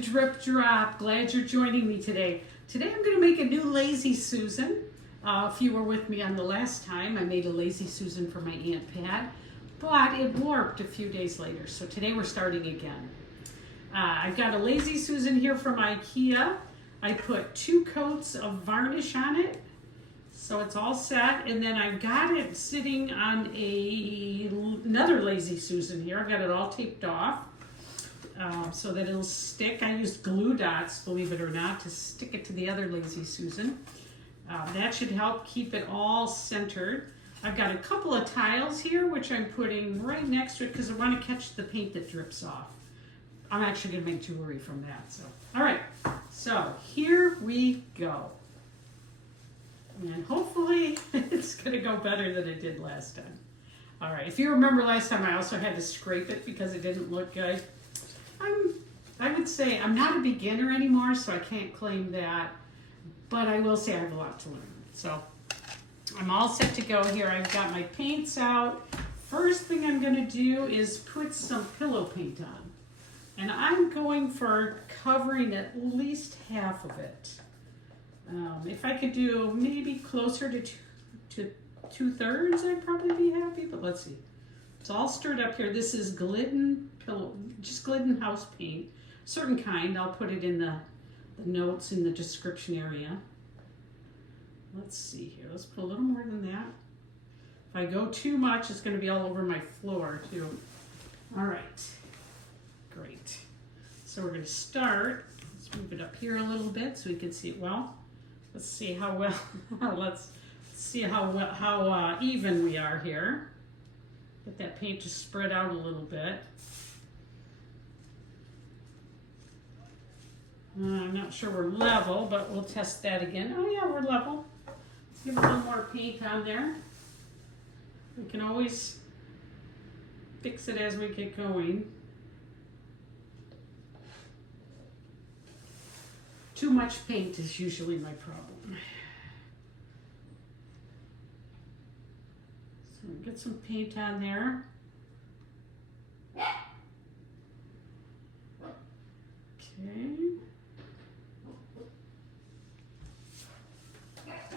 to Drip Drop. Glad you're joining me today. Today I'm going to make a new Lazy Susan. If you were with me on the last time, I made a Lazy Susan for my Aunt Pat, but it warped a few days later. So today we're starting again. I've got a Lazy Susan here from IKEA. I put 2 coats of varnish on it, so it's all set. And then I've got it sitting on another Lazy Susan here. I've got it all taped off. So that it'll stick. I used glue dots, believe it or not, to stick it to the other Lazy Susan. That should help keep it all centered. I've got a couple of tiles here, which I'm putting right next to it because I want to catch the paint that drips off. I'm actually going to make jewelry from that. So, all right, so here we go. And hopefully it's going to go better than it did last time. All right, if you remember last time, I also had to scrape it because it didn't look good. I would say I'm not a beginner anymore, so I can't claim that, but I will say I have a lot to learn. So I'm all set to go here. I've got my paints out. First thing I'm going to do is put some pillow paint on, and I'm going for covering at least half of it. If I could do maybe closer to 2/3, I'd probably be happy, but let's see. It's all stirred up here. This is Glidden just Glidden house paint. Certain kind. I'll put it in the notes in the description area. Let's see here. Let's put a little more than that. If I go too much, it's going to be all over my floor too. All right. Great. So we're going to start. Let's move it up here a little bit so we can see it well. Let's see how well. Let's see how even we are here. Get that paint to spread out a little bit. I'm not sure we're level, but we'll test that again. Oh yeah, we're level. Let's give a little more paint on there. We can always fix it as we get going. Too much paint is usually my problem. So get some paint on there. Okay.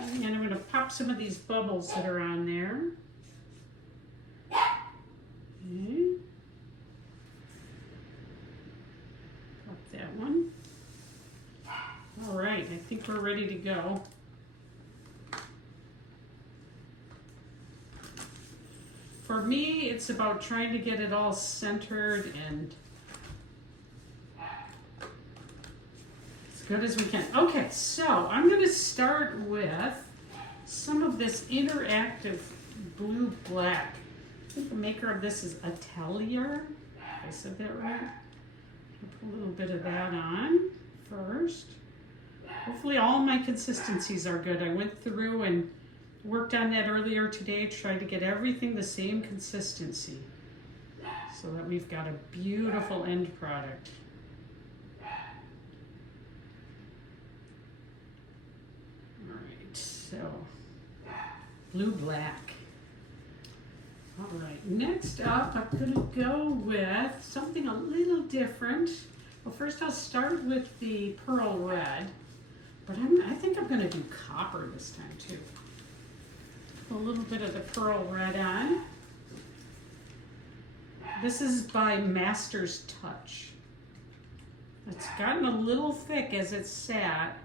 And I'm going to pop some of these bubbles that are on there. Okay. Pop that one. All right, I think we're ready to go. For me, it's about trying to get it all centered and as good as we can. Okay, so I'm going to start with some of this interactive blue black. I think the maker of this is Atelier. If I said that right. I'll put a little bit of that on first. Hopefully all my consistencies are good. I went through and worked on that earlier today, tried to get everything the same consistency so that we've got a beautiful end product. All right, so blue black. All right, next up I'm gonna go with something a little different. Well, first I'll start with the pearl red, but I think I'm gonna do copper this time too. A little bit of the pearl red on. This is by Master's Touch. It's gotten a little thick as it's sat,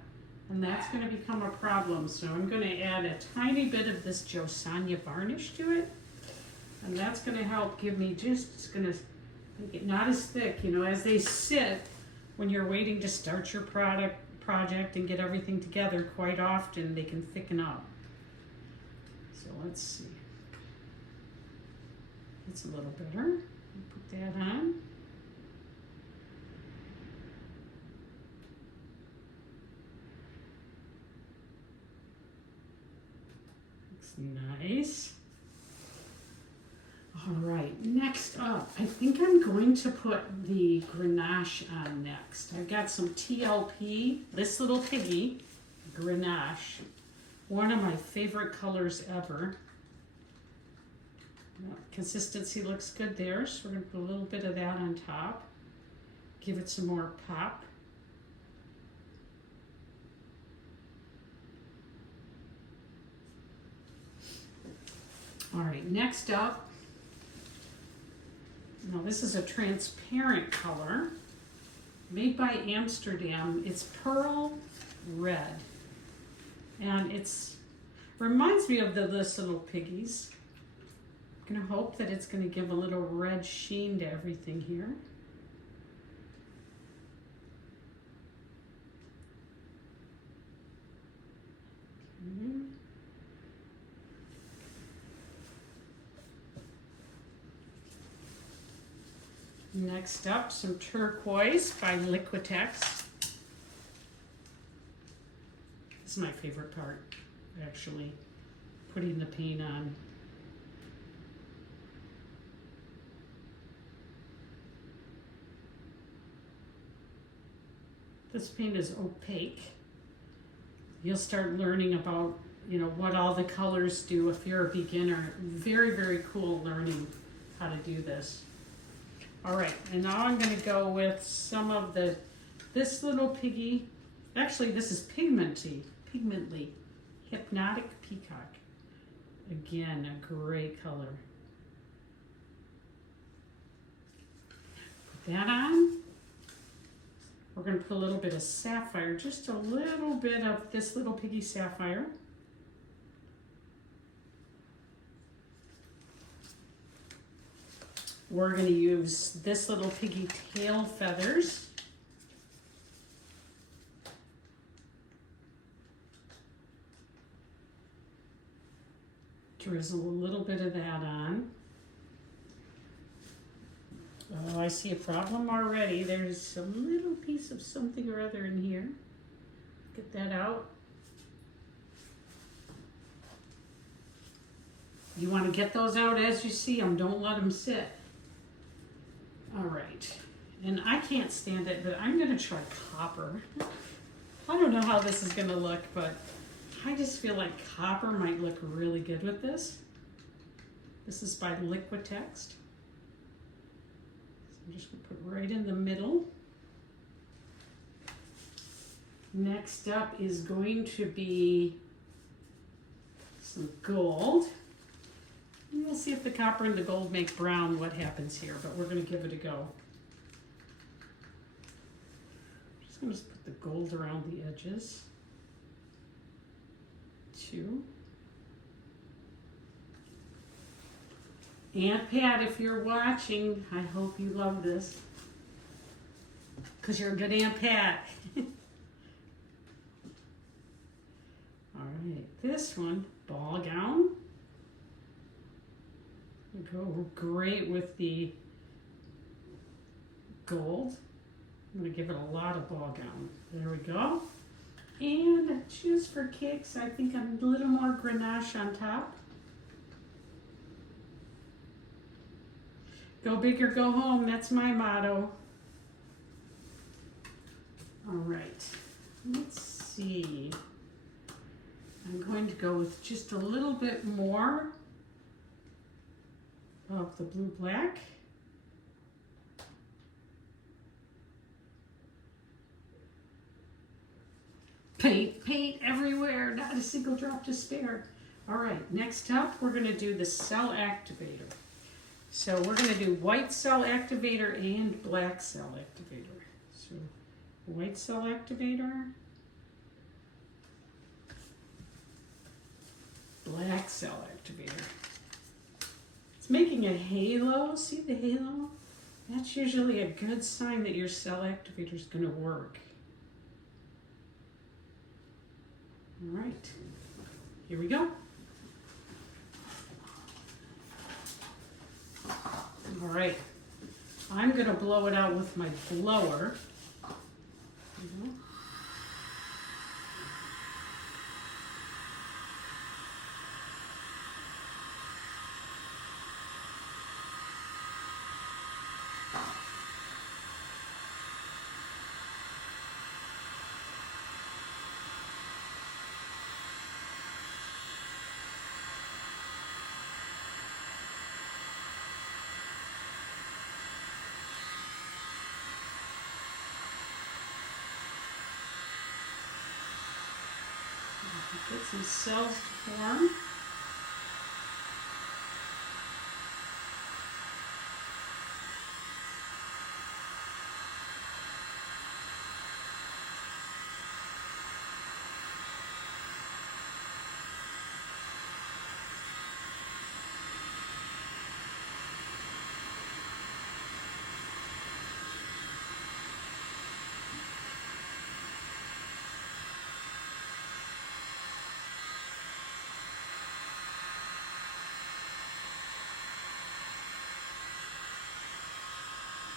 and that's going to become a problem. So I'm going to add a tiny bit of this Josanya varnish to it, and that's going to help give me it's going to make it not as thick. You know, as they sit when you're waiting to start your project and get everything together, quite often they can thicken up. So let's see. It's a little better. Put that on. Looks nice. All right, next up, I think I'm going to put the Ganache on next. I've got some TLP, this little piggy, Ganache. One of my favorite colors ever. Consistency looks good there, so we're going to put a little bit of that on top. Give it some more pop. All right, next up, now this is a transparent color made by Amsterdam. It's pearl red, and it's reminds me of this little piggies. I'm gonna hope that it's gonna give a little red sheen to everything here. Okay. Next up, some turquoise by Liquitex. This is my favorite part, actually, putting the paint on. This paint is opaque. You'll start learning about, you know, what all the colors do if you're a beginner. Very, very cool learning how to do this. All right, and now I'm gonna go with some of this little piggy. Actually, this is pigmently, Hypnotic Peacock. Again, a great color. Put that on. We're going to put a little bit of Sapphire, just a little bit of this little piggy Sapphire. We're going to use this little piggy tail feathers. Drizzle a little bit of that on. Oh, I see a problem already. There's a little piece of something or other in here. Get that out. You want to get those out as you see them. Don't let them sit. All right. And I can't stand it, but I'm going to try copper. I don't know how this is going to look, but I just feel like copper might look really good with this. This is by Liquitex. I'm just going to put right in the middle. Next up is going to be some gold. And we'll see if the copper and the gold make brown, what happens here, but we're going to give it a go. I'm just going to put the gold around the edges. 2. Aunt Pat, if you're watching, I hope you love this, because you're a good Aunt Pat. All right, this one, Ballgown, will go great with the gold. I'm going to give it a lot of Ballgown. There we go. And just for kicks, I think a little more Ganache on top. Go big or go home, that's my motto. All right, let's see. I'm going to go with just a little bit more of the blue black. Paint everywhere, not a single drop to spare. All right, next up, we're gonna do the cell activator. So we're going to do white cell activator and black cell activator. So white cell activator, black cell activator. It's making a halo. See the halo? That's usually a good sign that your cell activator is going to work. All right, here we go. All right, I'm going to blow it out with my blower. Get some cells to form.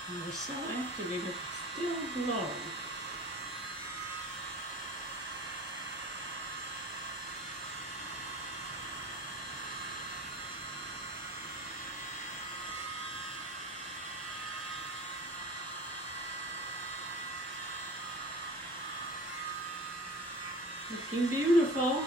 And the cell activator still glow. Looking beautiful.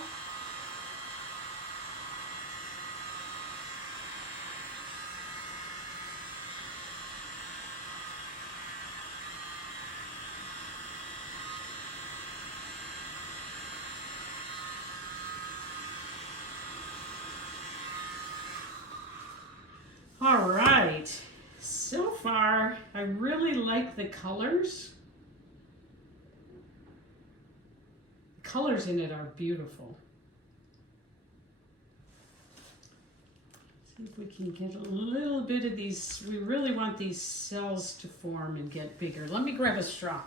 All right, so far I really like the colors. The colors in it are beautiful. See if we can get a little bit of these. We really want these cells to form and get bigger. Let me grab a straw.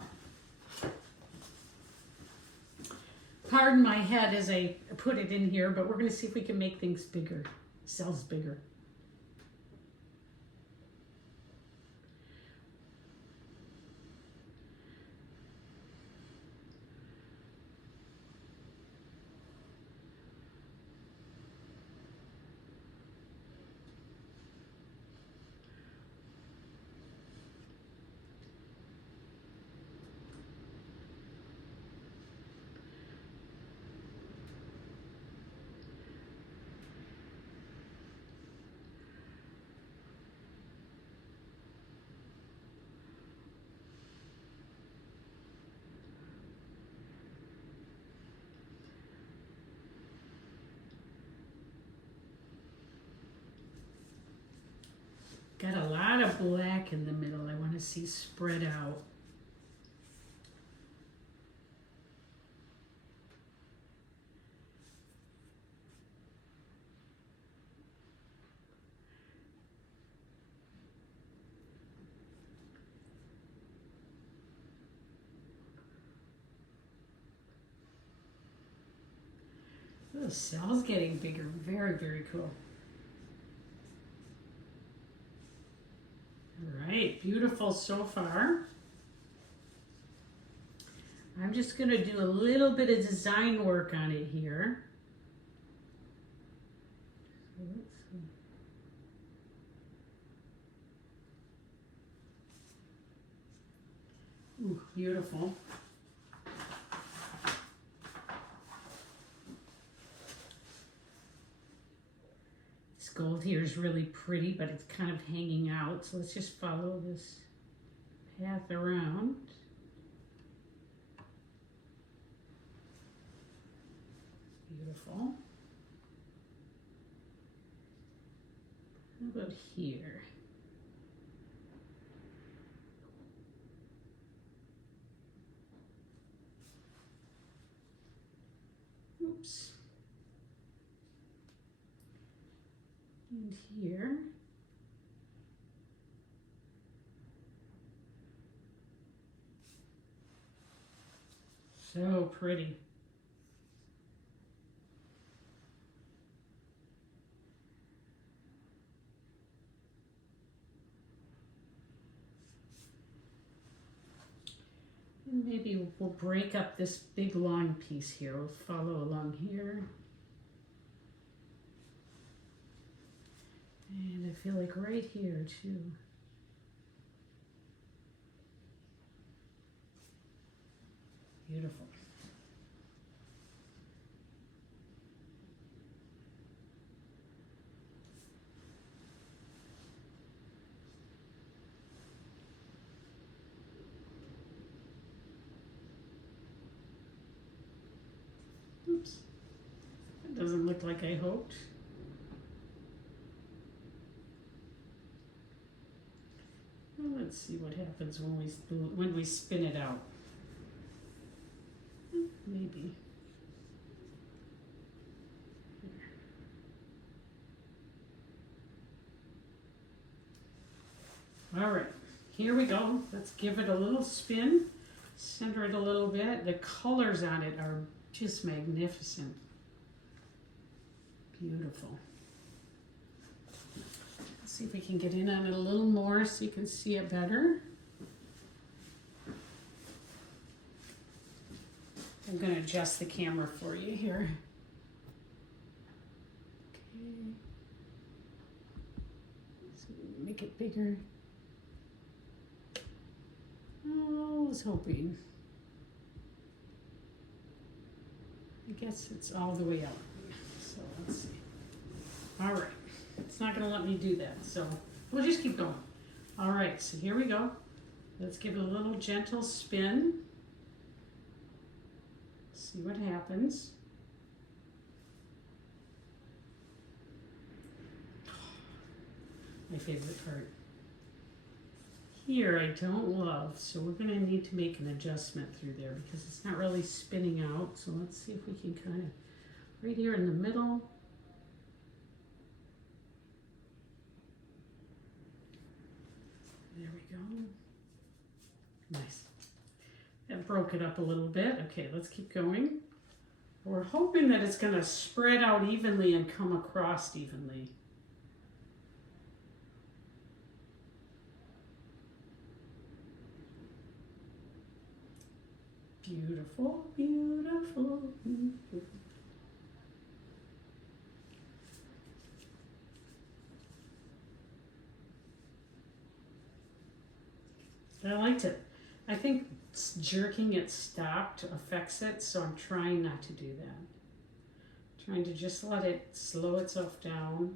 Pardon my head as I put it in here, but we're going to see if we can make things bigger, cells bigger. Got a lot of black in the middle I want to see spread out. The cell's getting bigger. Very, very cool. All right, beautiful so far. I'm just going to do a little bit of design work on it here. So let's see. Ooh, beautiful. Gold here is really pretty, but it's kind of hanging out. So let's just follow this path around. Beautiful. How about here? Oops. And here. So pretty. And maybe we'll break up this big long piece here. We'll follow along here. And I feel like right here too. Beautiful. Oops. That doesn't look like I hoped. Let's see what happens when we spin it out. Maybe. All right, here we go. Let's give it a little spin, center it a little bit. The colors on it are just magnificent. Beautiful. Let's See if we can get in on it a little more so you can see it better. I'm going to adjust the camera for you here. Okay. So make it bigger. Oh, I was hoping. I guess it's all the way out. So let's see. All right. It's not going to let me do that. So we'll just keep going. All right. So here we go. Let's give it a little gentle spin. See what happens. My favorite part. Here I don't love, so we're going to need to make an adjustment through there because it's not really spinning out. So let's see if we can kind of, right here in the middle. There we go. Nice. That broke it up a little bit. Okay, let's keep going. We're hoping that it's going to spread out evenly and come across evenly. Beautiful, beautiful, beautiful. I liked it. I think jerking it stopped affects it, so I'm trying not to do that. Trying to just let it slow itself down.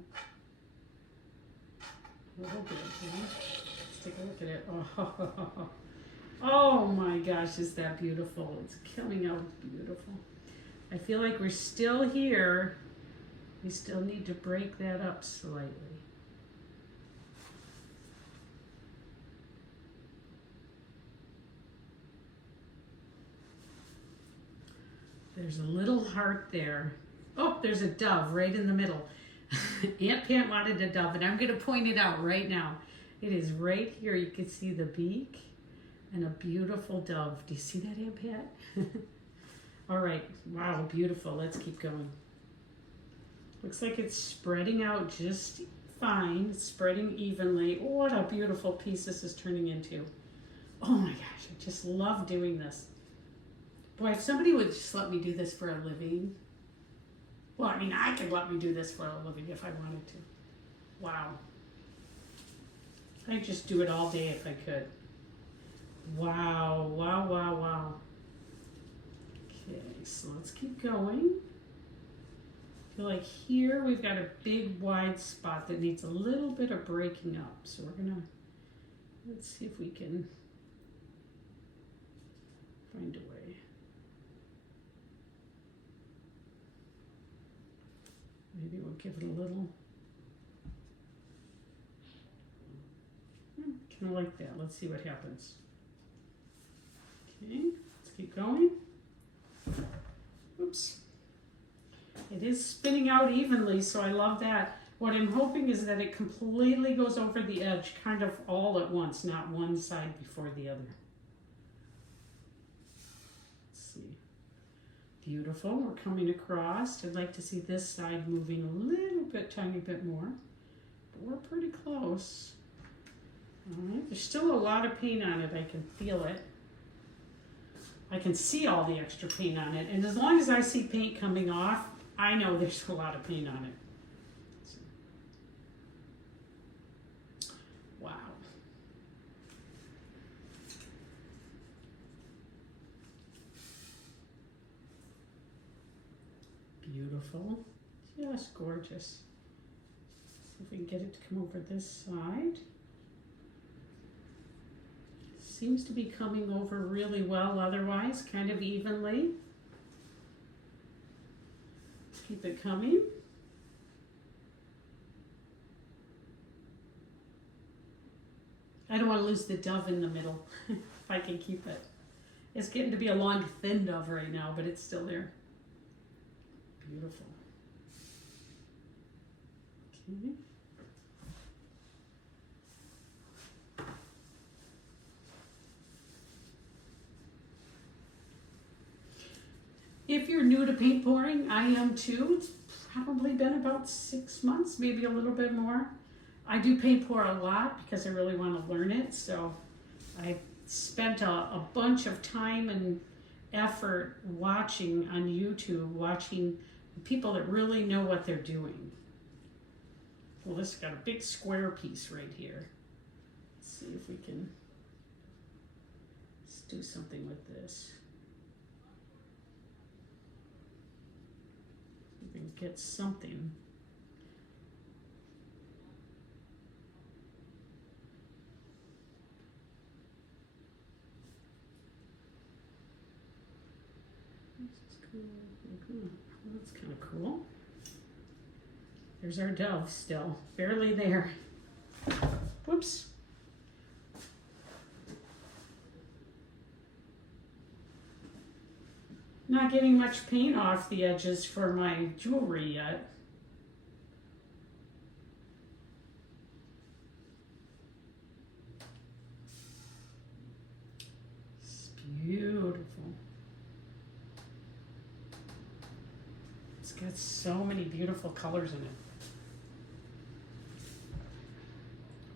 A little bit. Let's take a look at it. Oh, oh my gosh, is that beautiful? It's coming out beautiful. I feel like we're still here. We still need to break that up slightly. There's a little heart there. Oh, there's a dove right in the middle. Aunt Pat wanted a dove, and I'm going to point it out right now. It is right here. You can see the beak and a beautiful dove. Do you see that, Aunt Pat? All right. Wow, beautiful. Let's keep going. Looks like it's spreading out just fine, spreading evenly. Oh, what a beautiful piece this is turning into. Oh my gosh, I just love doing this. Boy, if somebody would just let me do this for a living. Well, I mean, I could let me do this for a living if I wanted to. Wow. I'd just do it all day if I could. Wow, wow, wow, wow. Okay, so let's keep going. I feel like here we've got a big wide spot that needs a little bit of breaking up. So we're gonna, let's see if we can find a way. Maybe we'll give it a little, kind of like that. Let's see what happens. Okay, let's keep going. Oops. It is spinning out evenly, so I love that. What I'm hoping is that it completely goes over the edge, kind of all at once, not one side before the other. Let's see. Beautiful, we're coming across. I'd like to see this side moving a little bit, tiny bit more, but we're pretty close. All right, there's still a lot of paint on it. I can feel it. I can see all the extra paint on it, and as long as I see paint coming off, I know there's a lot of paint on it. Wow. Beautiful, just gorgeous. See if we can get it to come over this side. Seems to be coming over really well otherwise, kind of evenly. Keep it coming. I don't want to lose the dove in the middle if I can keep it. It's getting to be a long, thin dove right now, but it's still there. Beautiful. Okay. If you're new to paint pouring, I am too. It's probably been about 6 months, maybe a little bit more. I do paint pour a lot because I really want to learn it. So I spent a bunch of time and effort watching on YouTube, watching people that really know what they're doing. Well, this got a big square piece right here. Let's see if we can let's do something with this. We can get something. That's kind of cool. There's our dove still, barely there. Whoops. Not getting much paint off the edges for my jewelry yet. It's beautiful. It's got so many beautiful colors in it.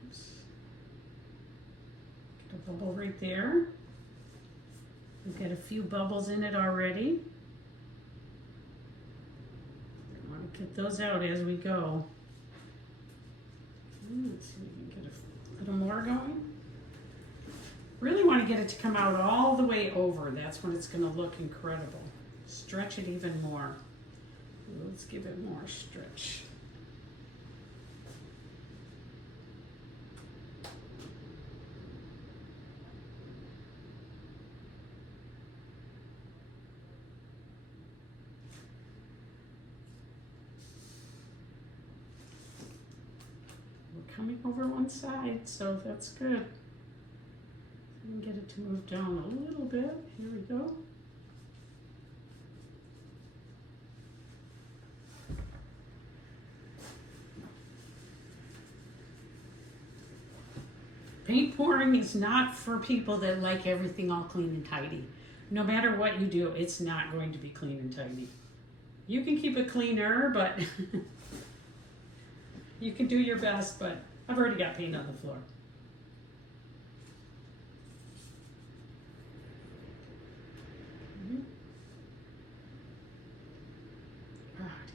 Oops. Get a bubble right there. We've got a few bubbles in it already. I want to get those out as we go. Let's see if we can get a little more going. Really want to get it to come out all the way over. That's when it's going to look incredible. Stretch it even more. Let's give it more stretch. We're coming over one side, so that's good. We can get it to move down a little bit. Here we go. Paint pouring is not for people that like everything all clean and tidy. No matter what you do, it's not going to be clean and tidy. You can keep it cleaner, but you can do your best, but I've already got paint on the floor.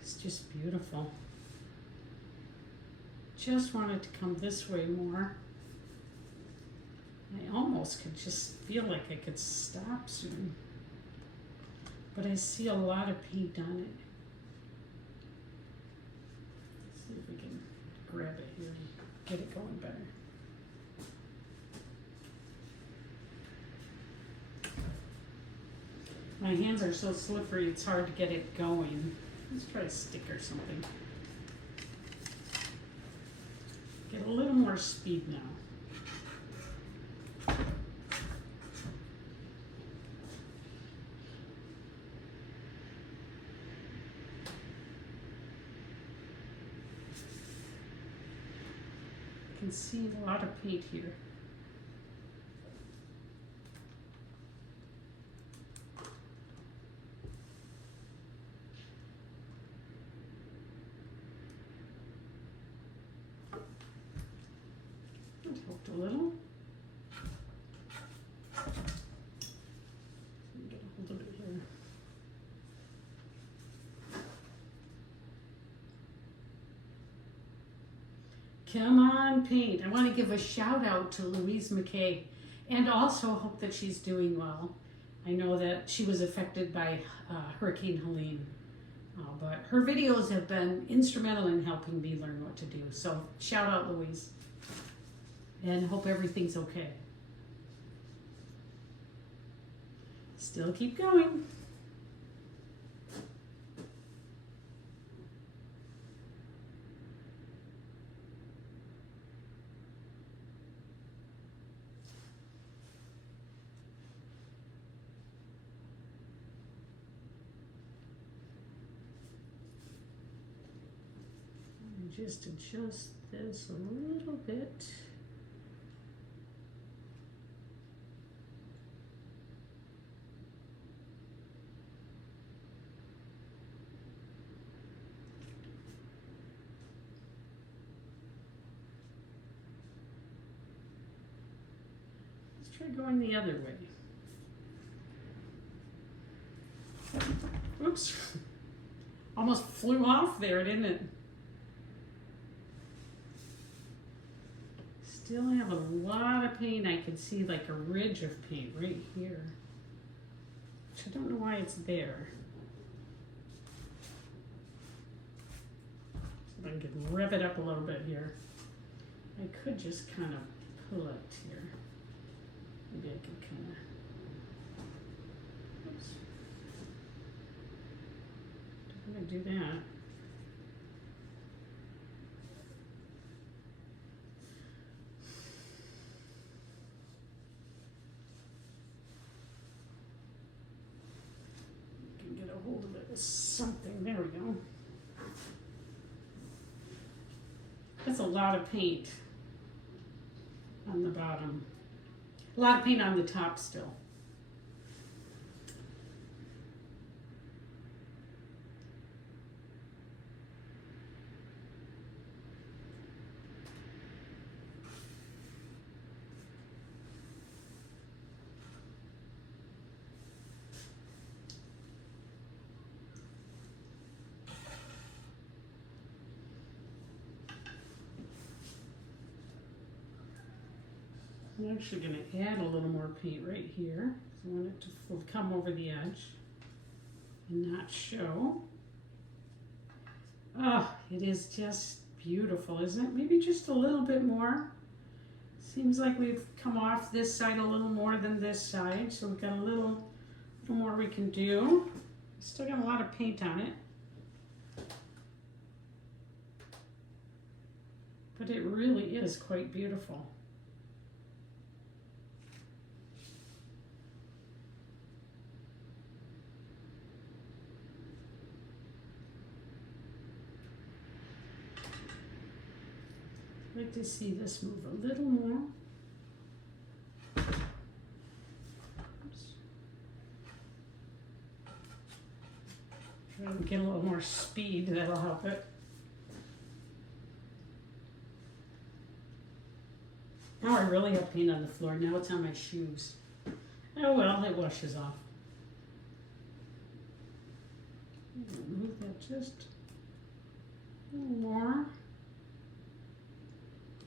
It's just beautiful. Just want it to come this way more. I almost could just feel like I could stop soon. But I see a lot of paint on it. Let's see if we can grab it here and get it going better. My hands are so slippery, it's hard to get it going. Let's try a stick or something. Get a little more speed now. You can see a lot of paint here. That helped a little. Get a hold of it here. Come on, paint. I want to give a shout out to Louise McKay and also hope that she's doing well. I know that she was affected by Hurricane Helene, but her videos have been instrumental in helping me learn what to do. So shout out, Louise, and hope everything's okay. Still keep going. Just adjust this a little bit. Try going the other way. Oops. Almost flew off there, didn't it? Still have a lot of paint. I can see like a ridge of paint right here. Which I don't know why it's there. So I can rev it up a little bit here. I could just kind of pull it here. Maybe I could kind of, oops. I'm gonna do that. Can get a hold of it with something. There we go. That's a lot of paint on the bottom. A lot of paint on the top still. I'm actually going to add a little more paint right here. I want it to come over the edge and not show. Oh, it is just beautiful, isn't it? Maybe just a little bit more. Seems like we've come off this side a little more than this side, so we've got a little more we can do. Still got a lot of paint on it. But it really is quite beautiful. I'd like to see this move a little more. Oops. Try to get a little more speed, that'll help it. Now I really have paint on the floor. Now it's on my shoes. Oh well, it washes off. Move that just a little more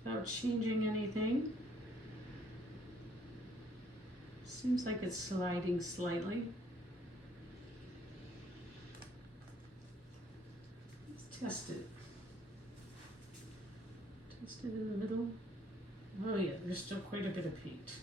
without changing anything. Seems like it's sliding slightly. Let's test it. Test it in the middle. Oh yeah, there's still quite a bit of paint.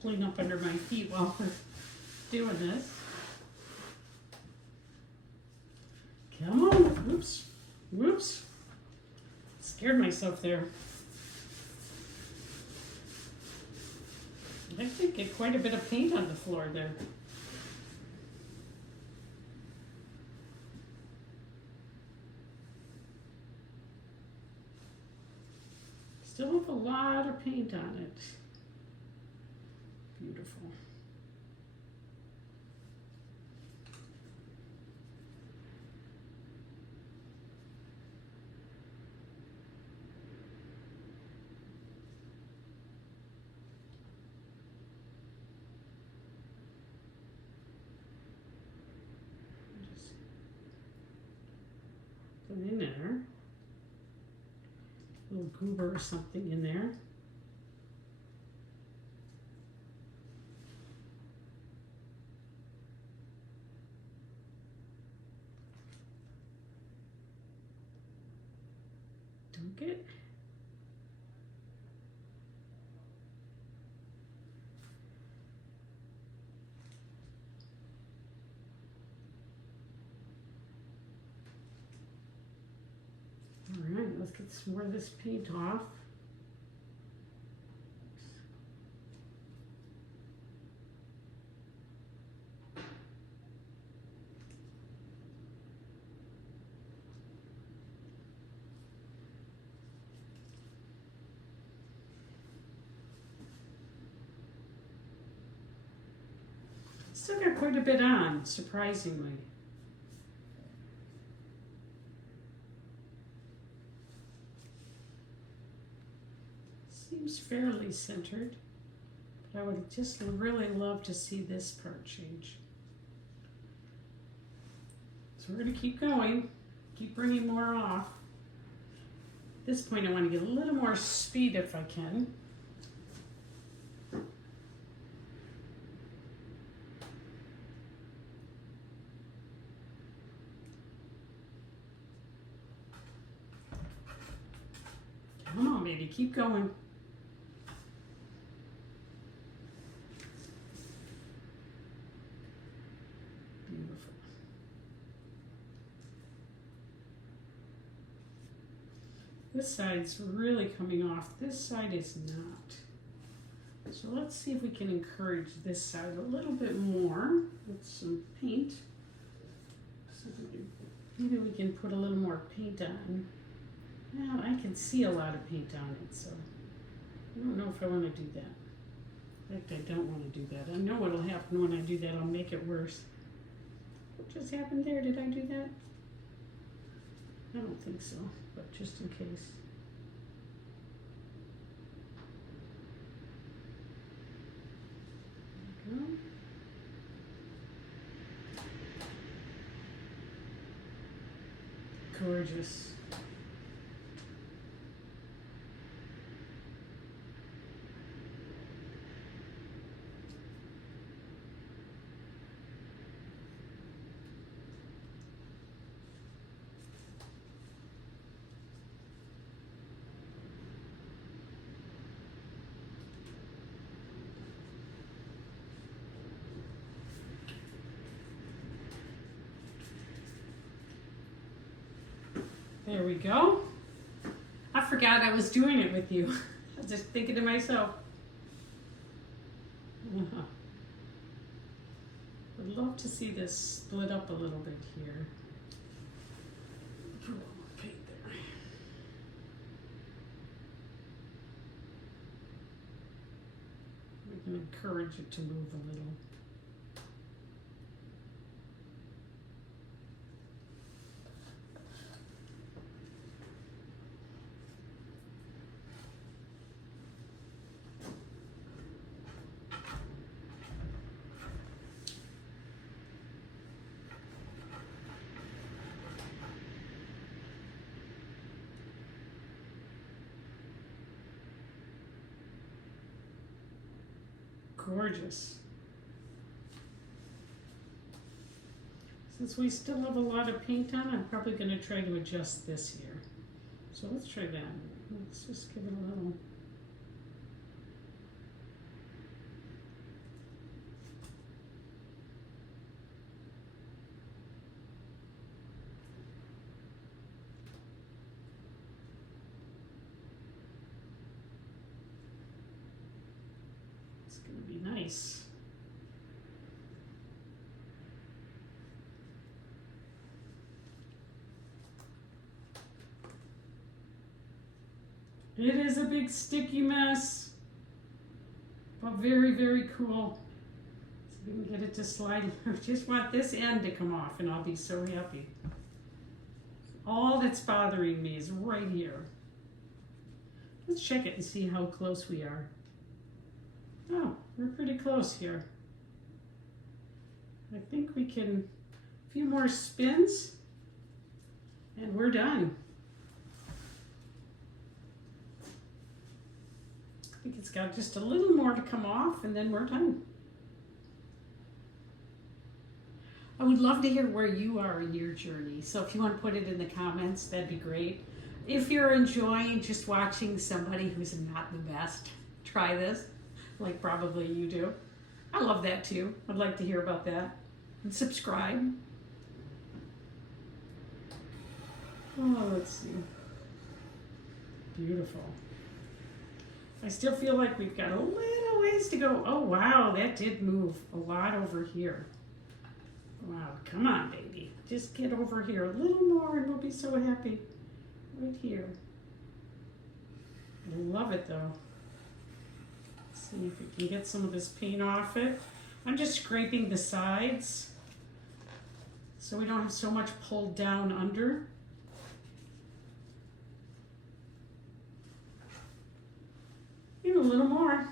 Clean up under my feet while we're doing this. Come on, whoops, whoops. Scared myself there. I did get quite a bit of paint on the floor there. Still have a lot of paint on it. Beautiful. Just put in there. A little goober or something in there. It. All right, let's get some more of this paint off. Still got quite a bit on, surprisingly. Seems fairly centered, but I would just really love to see this part change. So we're going to keep going, keep bringing more off. At this point I want to get a little more speed if I can. Come on, baby, keep going. Beautiful. This side's really coming off. This side is not. So let's see if we can encourage this side a little bit more with some paint. So maybe we can put a little more paint on. Now I can see a lot of paint on it, so I don't know if I want to do that. In fact, I don't want to do that. I know what'll happen when I do that. I'll make it worse. What just happened there? Did I do that? I don't think so, but just in case. There we go. Gorgeous. There we go. I forgot I was doing it with you. I was just thinking to myself. Would love to see this split up a little bit here. Put a little more paint there. We can encourage it to move a little. Gorgeous. Since we still have a lot of paint on, I'm probably going to try to adjust this here. So let's try that. Let's just give it a little. It's going to be nice. It is a big sticky mess, but very, very cool. So we can get it to slide. I just want this end to come off and I'll be so happy. All that's bothering me is right here. Let's check it and see how close we are. Oh, we're pretty close here. I think we can, a few more spins and we're done. I think it's got just a little more to come off and then we're done. I would love to hear where you are in your journey. So if you want to put it in the comments, that'd be great. If you're enjoying just watching somebody who's not the best try this, like probably you do, I love that too. I'd like to hear about that. And subscribe. Oh, let's see. Beautiful. I still feel like we've got a little ways to go. Oh, wow, that did move a lot over here. Wow, come on, baby. Just get over here a little more and we'll be so happy. Right here. I love it, though. Let's see if we can get some of this paint off it. I'm just scraping the sides so we don't have so much pulled down under. And a little more.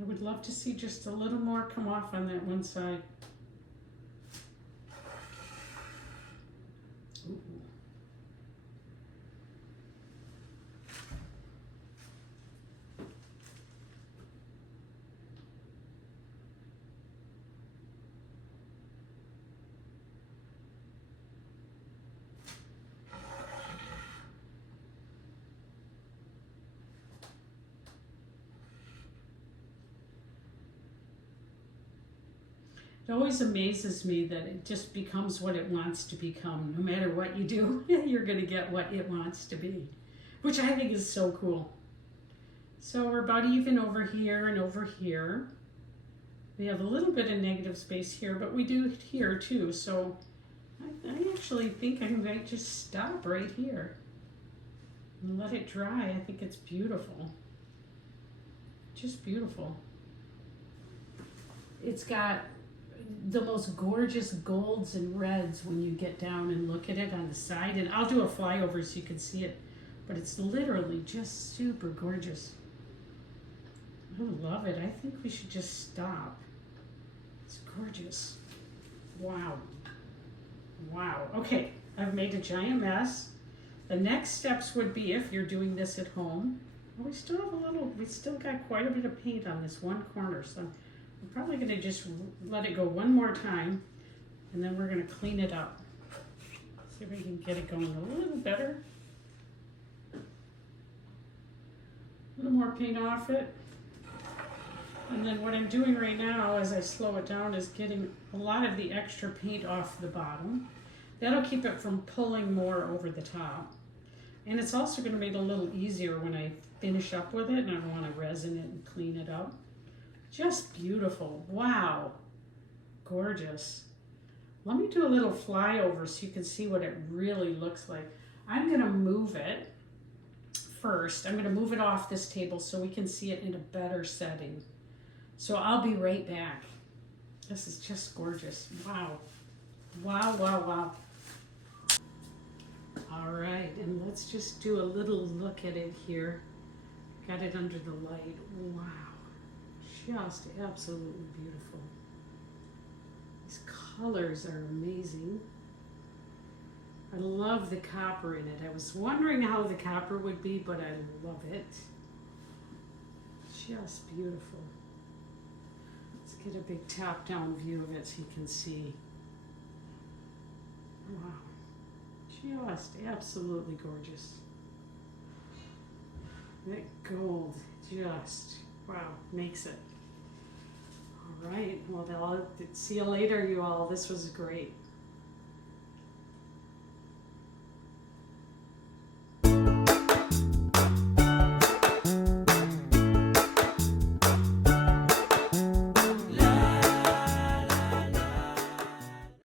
I would love to see just a little more come off on that one side. Ooh. It always amazes me that it just becomes what it wants to become. No matter what you do, you're going to get what it wants to be, which I think is so cool. So we're about even over here and over here. We have a little bit of negative space here, but we do here too. So I actually think I might just stop right here and let it dry. I think it's beautiful. Just beautiful. It's got the most gorgeous golds and reds when you get down and look at it on the side. And I'll do a flyover so you can see it. But it's literally just super gorgeous. I love it. I think we should just stop. It's gorgeous. Wow. Wow. Okay, I've made a giant mess. The next steps would be, if you're doing this at home, well, we still got quite a bit of paint on this one corner. So I'm probably going to just let it go one more time, and then we're going to clean it up. See if we can get it going a little better. A little more paint off it. And then what I'm doing right now as I slow it down is getting a lot of the extra paint off the bottom. That'll keep it from pulling more over the top. And it's also going to make it a little easier when I finish up with it and I want to resin it and clean it up. Just beautiful. Wow. Gorgeous. Let me do a little flyover so you can see what it really looks like. I'm going to move it first. I'm going to move it off this table so we can see it in a better setting. So I'll be right back. This is just gorgeous. Wow. Wow, wow, wow. All right, and let's just do a little look at it here. Got it under the light. Wow. Just absolutely beautiful. These colors are amazing. I love the copper in it. I was wondering how the copper would be, but I love it. Just beautiful. Let's get a big top-down view of it so you can see. Wow. Just absolutely gorgeous. That gold just, wow, makes it. All right, well, I'll see you later, you all. This was great.